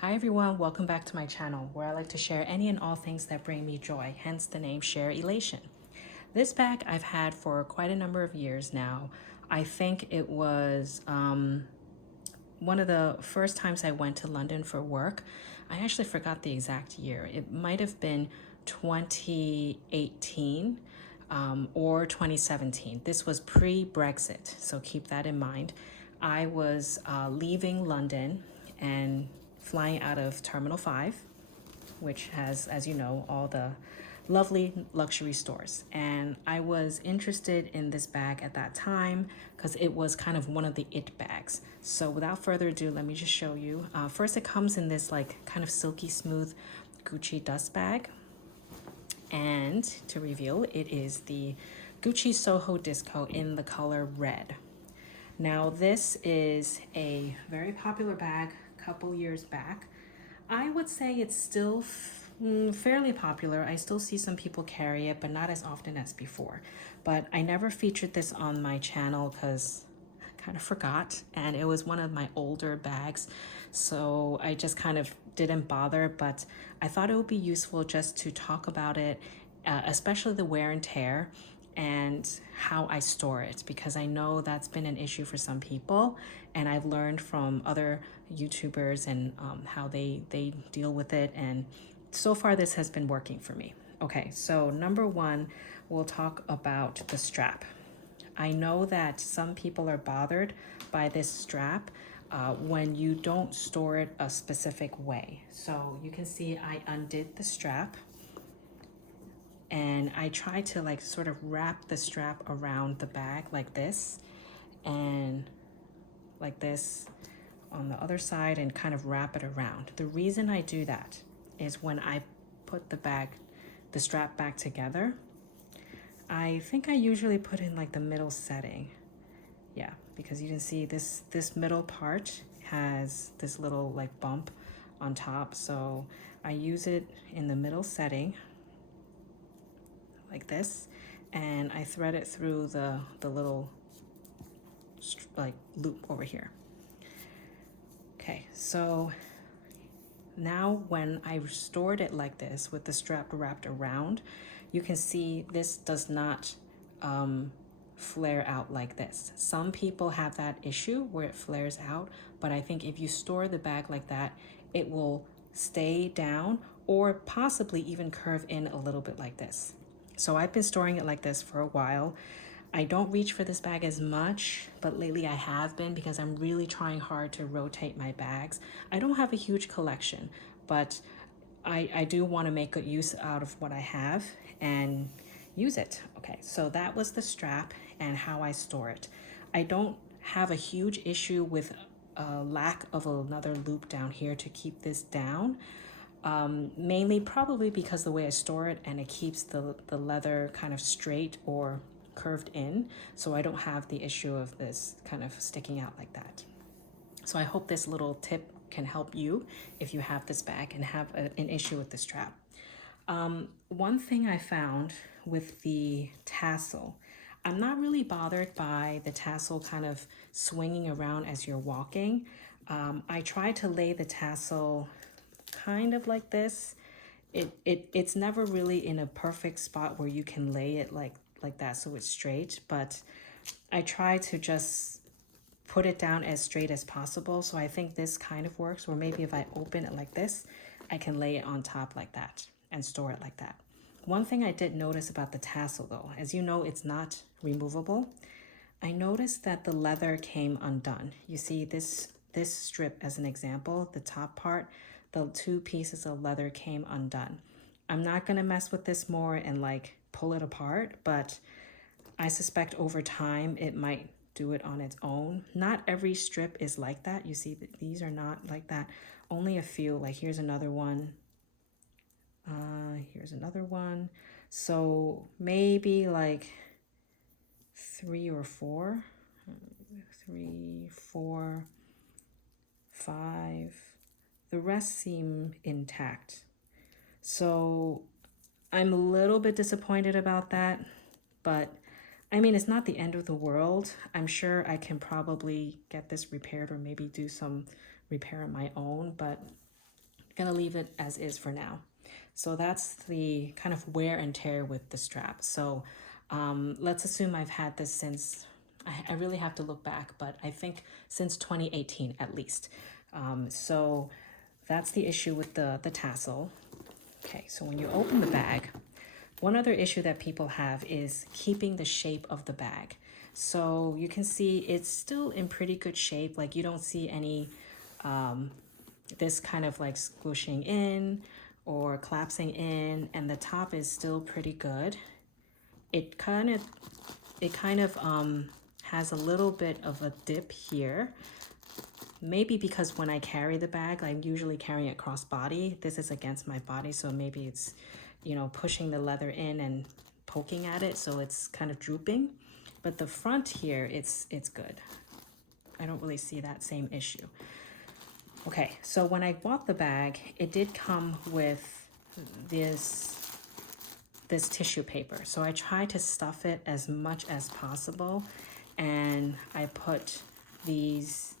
Hi everyone, welcome back to my channel where I like to share any and all things that bring me joy, hence the name Sharelation. This bag I've had for quite a number of years now. I think it was one of the first times I went to London for work. I actually forgot the exact year. It might have been 2018 or 2017. This was pre-Brexit, so keep that in mind. I was leaving London and flying out of Terminal 5, which has, as you know, all the lovely luxury stores. And I was interested in this bag at that time because it was kind of one of the it bags. So without further ado, let me just show you. First, it comes in this like kind of silky smooth Gucci dust bag. And to reveal, it is the Gucci Soho Disco in the color red. Now, this is a very popular bag a couple years back. I would say it's still fairly popular. I still see some people carry it, but not as often as before. But I never featured this on my channel because I kind of forgot, and it was one of my older bags, so I just kind of didn't bother. But I thought it would be useful just to talk about it, especially the wear and tear and how I store it, because I know that's been an issue for some people, and I've learned from other YouTubers and how they deal with it, and so far this has been working for me. Okay, so number one, we'll talk about the strap. I know that some people are bothered by this strap when you don't store it a specific way. So you can see I undid the strap and I try to like sort of wrap the strap around the bag like this and like this on the other side and kind of wrap it around. The reason I do that is when I put the strap back together, I think I usually put in like the middle setting. Yeah, because you can see this middle part has this little like bump on top. So I use it in the middle setting like this, and I thread it through the little like loop over here. Okay, so now when I stored it like this with the strap wrapped around, you can see this does not flare out like this. Some people have that issue where it flares out, but I think if you store the bag like that, it will stay down or possibly even curve in a little bit like this. So I've been storing it like this for a while. I don't reach for this bag as much, but lately I have been because I'm really trying hard to rotate my bags. I don't have a huge collection, but I do want to make good use out of what I have and use it. Okay, so that was the strap and how I store it. I don't have a huge issue with a lack of another loop down here to keep this down. Mainly probably because the way I store it, and it keeps the leather kind of straight or curved in, so I don't have the issue of this kind of sticking out like that. So I hope this little tip can help you if you have this bag and have an issue with the strap. One thing I found with the tassel, I'm not really bothered by the tassel kind of swinging around as you're walking. I try to lay the tassel kind of like this. It's never really in a perfect spot where you can lay it like that so it's straight, but I try to just put it down as straight as possible. So I think this kind of works, or maybe if I open it like this, I can lay it on top like that and store it like that. One thing I did notice about the tassel though, as you know, it's not removable. I noticed that the leather came undone. You see this strip as an example, the top part, the two pieces of leather came undone. I'm not gonna mess with this more and like pull it apart, but I suspect over time it might do it on its own. Not every strip is like that. You see that these are not like that. Only a few, like here's another one. Here's another one. So maybe like 3 or 4. 3, 4, 5. The rest seem intact. So I'm a little bit disappointed about that, but I mean, it's not the end of the world. I'm sure I can probably get this repaired or maybe do some repair on my own, but gonna leave it as is for now. So that's the kind of wear and tear with the strap. So let's assume I've had this since, I really have to look back, but I think since 2018 at least. So that's the issue with the tassel. Okay, so when you open the bag, one other issue that people have is keeping the shape of the bag. So you can see it's still in pretty good shape. Like you don't see any, this kind of like squishing in or collapsing in, and the top is still pretty good. It kind of has a little bit of a dip here. Maybe because when I carry the bag, I'm usually carrying it crossbody. This is against my body, so maybe it's, you know, pushing the leather in and poking at it, so it's kind of drooping. But the front here, it's good. I don't really see that same issue. Okay, so when I bought the bag, it did come with this tissue paper. So I tried to stuff it as much as possible, and I put these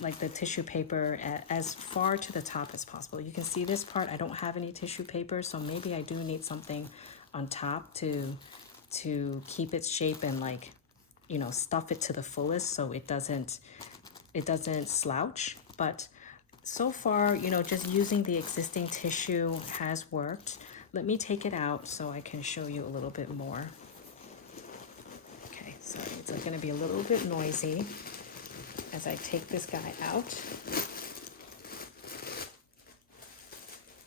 like the tissue paper as far to the top as possible. You can see this part, I don't have any tissue paper, so maybe I do need something on top to keep its shape and, like, you know, stuff it to the fullest so it doesn't slouch. But so far, you know, just using the existing tissue has worked. Let me take it out so I can show you a little bit more. Okay, sorry, it's going to be a little bit noisy as I take this guy out.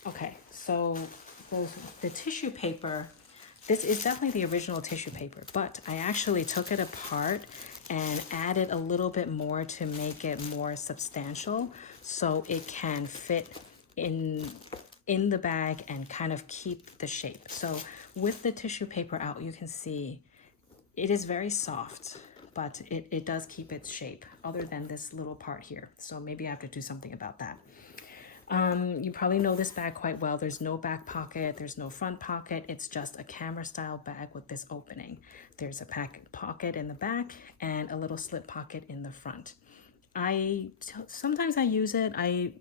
Okay, so the tissue paper, this is definitely the original tissue paper, but I actually took it apart and added a little bit more to make it more substantial so it can fit in the bag and kind of keep the shape. So with the tissue paper out, you can see it is very soft, but it does keep its shape other than this little part here. So maybe I have to do something about that. You probably know this bag quite well. There's no back pocket, there's no front pocket. It's just a camera style bag with this opening. There's a pocket in the back and a little slip pocket in the front. Sometimes I use it. I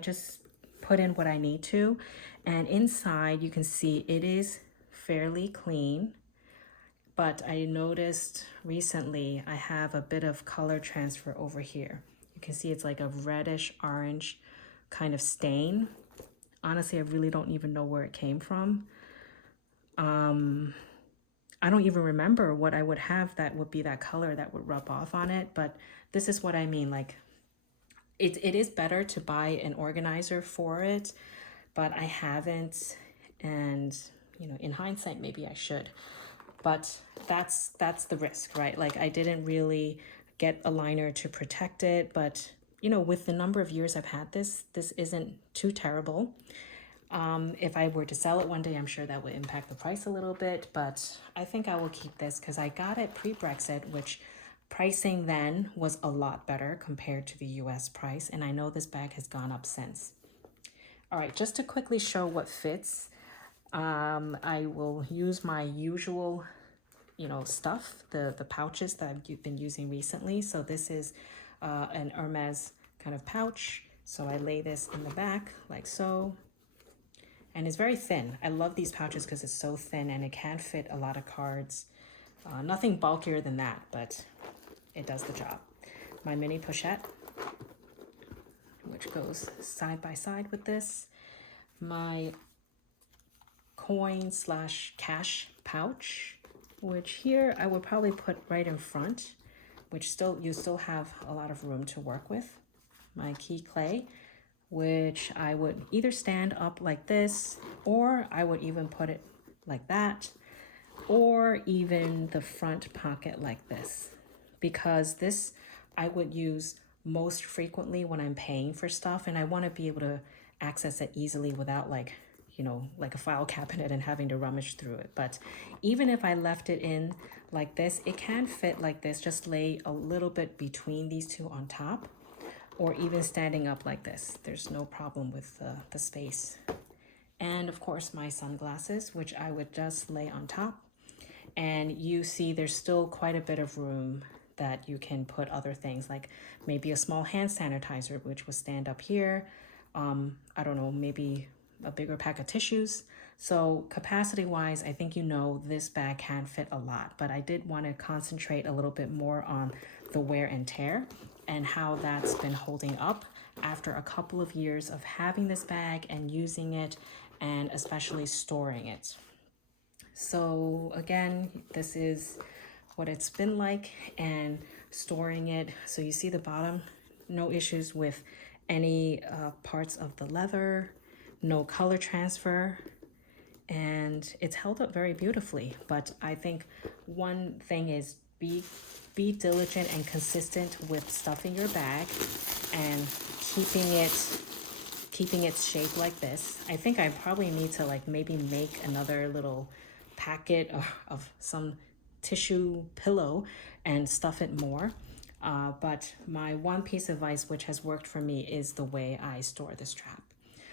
just put in what I need to, and inside you can see it is fairly clean. But I noticed recently I have a bit of color transfer over here. You can see it's like a reddish orange kind of stain. Honestly, I really don't even know where it came from. I don't even remember what I would have that would be that color that would rub off on it, but this is what I mean. Like, it is better to buy an organizer for it, but I haven't, and you know, in hindsight, maybe I should. But that's the risk, right? Like, I didn't really get a liner to protect it, but you know, with the number of years I've had this isn't too terrible. If I were to sell it one day, I'm sure that would impact the price a little bit, but I think I will keep this because I got it pre-Brexit, which pricing then was a lot better compared to the US price, and I know this bag has gone up since. All right, just to quickly show what fits, I will use my usual, you know, stuff, the pouches that I've been using recently. So this is an Hermes kind of pouch. So I lay this in the back like so. And it's very thin. I love these pouches because it's so thin and it can fit a lot of cards. Nothing bulkier than that, but it does the job. My mini pochette, which goes side by side with this. My coin/cash pouch, which here I would probably put right in front, which you still have a lot of room to work with. My key clay, which I would either stand up like this, or I would even put it like that, or even the front pocket like this, because this I would use most frequently when I'm paying for stuff, and I want to be able to access it easily without, like, you know, like a file cabinet and having to rummage through it. But even if I left it in like this, it can fit like this. Just lay a little bit between these two on top, or even standing up like this. There's no problem with the space. And of course my sunglasses, which I would just lay on top. And you see there's still quite a bit of room that you can put other things, like maybe a small hand sanitizer, which will stand up here, I don't know, maybe a bigger pack of tissues. So capacity wise, I think this bag can fit a lot, but I did want to concentrate a little bit more on the wear and tear and how that's been holding up after a couple of years of having this bag and using it, and especially storing it. So again, this is what it's been like and storing it. So you see the bottom, no issues with any parts of the leather, no color transfer, and it's held up very beautifully. But I think one thing is be diligent and consistent with stuffing your bag and keeping its shape like this. I think I probably need to like maybe make another little packet of some tissue pillow and stuff it more. But my one piece of advice which has worked for me is the way I store the strap.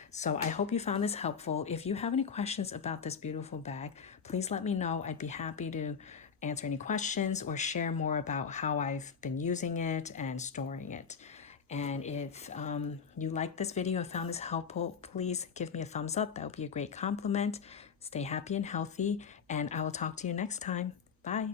So I hope you found this helpful. If you have any questions about this beautiful bag, please let me know. I'd be happy to answer any questions or share more about how I've been using it and storing it. And if you like this video and found this helpful, please give me a thumbs up. That would be a great compliment. Stay happy and healthy, and I will talk to you next time. Bye.